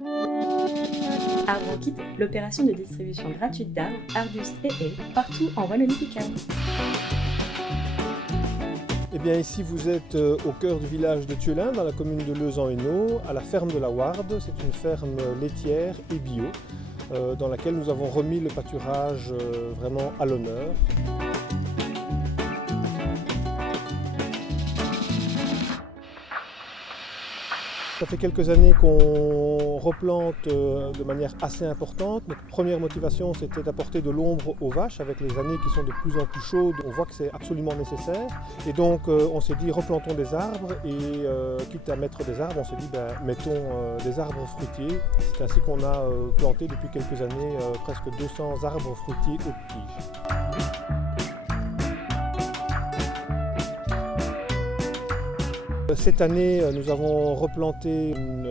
Arbre en Kit, l'opération de distribution gratuite d'arbres, arbustes et haies partout en Wallonie-Picarde. Eh bien ici vous êtes au cœur du village de Thieulin, dans la commune de Leuzan-Hainaut, à la ferme de la Warde. C'est une ferme laitière et bio, dans laquelle nous avons remis le pâturage vraiment à l'honneur. Ça fait quelques années qu'on replante de manière assez importante. Notre première motivation, c'était d'apporter de l'ombre aux vaches. Avec les années qui sont de plus en plus chaudes, on voit que c'est absolument nécessaire. Et donc on s'est dit replantons des arbres et quitte à mettre des arbres, on s'est dit mettons des arbres fruitiers. C'est ainsi qu'on a planté depuis quelques années presque 200 arbres fruitiers haute tige. Cette année, nous avons replanté une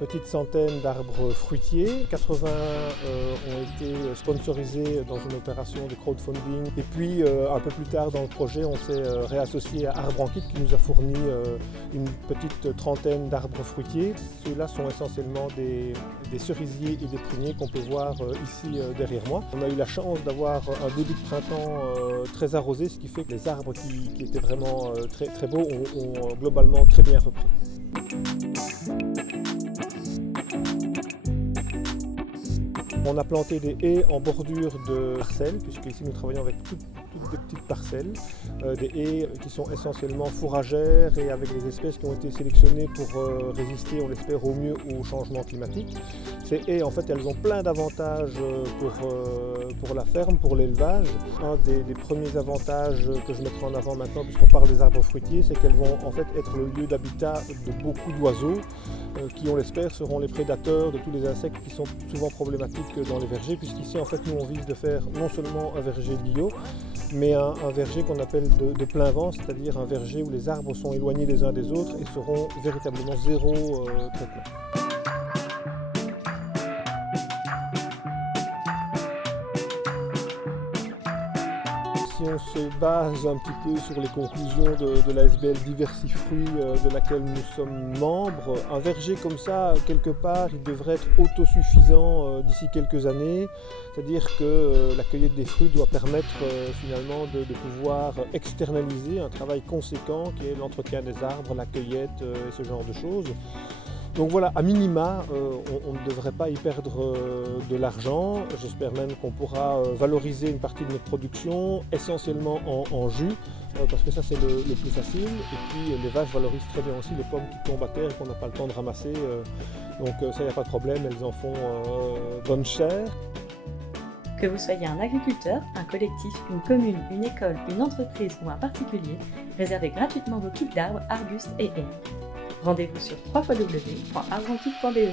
petite centaine d'arbres fruitiers. 80 ont été sponsorisés dans une opération de crowdfunding. Et puis, un peu plus tard dans le projet, on s'est réassocié à Arbre en Kit qui nous a fourni une petite trentaine d'arbres fruitiers. Ceux-là sont essentiellement des cerisiers et des pruniers qu'on peut voir ici derrière moi. On a eu la chance d'avoir un début de printemps très arrosé, ce qui fait que les arbres qui étaient vraiment très beaux ont globalement très bien repris. On a planté des haies en bordure de parcelles, puisque ici nous travaillons avec toutes des petites parcelles, des haies qui sont essentiellement fourragères et avec des espèces qui ont été sélectionnées pour résister, on l'espère, au mieux au changement climatique. Ces haies, en fait, elles ont plein d'avantages pour la ferme, pour l'élevage. Un des premiers avantages que je mettrai en avant maintenant, puisqu'on parle des arbres fruitiers, c'est qu'elles vont en fait être le lieu d'habitat de beaucoup d'oiseaux qui, on l'espère, seront les prédateurs de tous les insectes qui sont souvent problématiques dans les vergers, puisqu'ici, en fait, nous, on vise de faire non seulement un verger bio, mais un verger qu'on appelle de plein vent, c'est-à-dire un verger où les arbres sont éloignés les uns des autres et seront véritablement zéro traitement. Si on se base un petit peu sur les conclusions de la SBL Diversifruits de laquelle nous sommes membres, un verger comme ça, quelque part, il devrait être autosuffisant d'ici quelques années. C'est-à-dire que la cueillette des fruits doit permettre finalement de pouvoir externaliser un travail conséquent qui est l'entretien des arbres, la cueillette et ce genre de choses. Donc voilà, à minima, on ne devrait pas y perdre de l'argent. J'espère même qu'on pourra valoriser une partie de notre production, essentiellement en jus, parce que ça c'est le plus facile. Et puis les vaches valorisent très bien aussi les pommes qui tombent à terre et qu'on n'a pas le temps de ramasser. Donc ça, il n'y a pas de problème, elles en font bonne chère. Que vous soyez un agriculteur, un collectif, une commune, une école, une entreprise ou un particulier, réservez gratuitement vos kits d'arbres, arbustes et haies. Rendez-vous sur www.arbrenkit.be.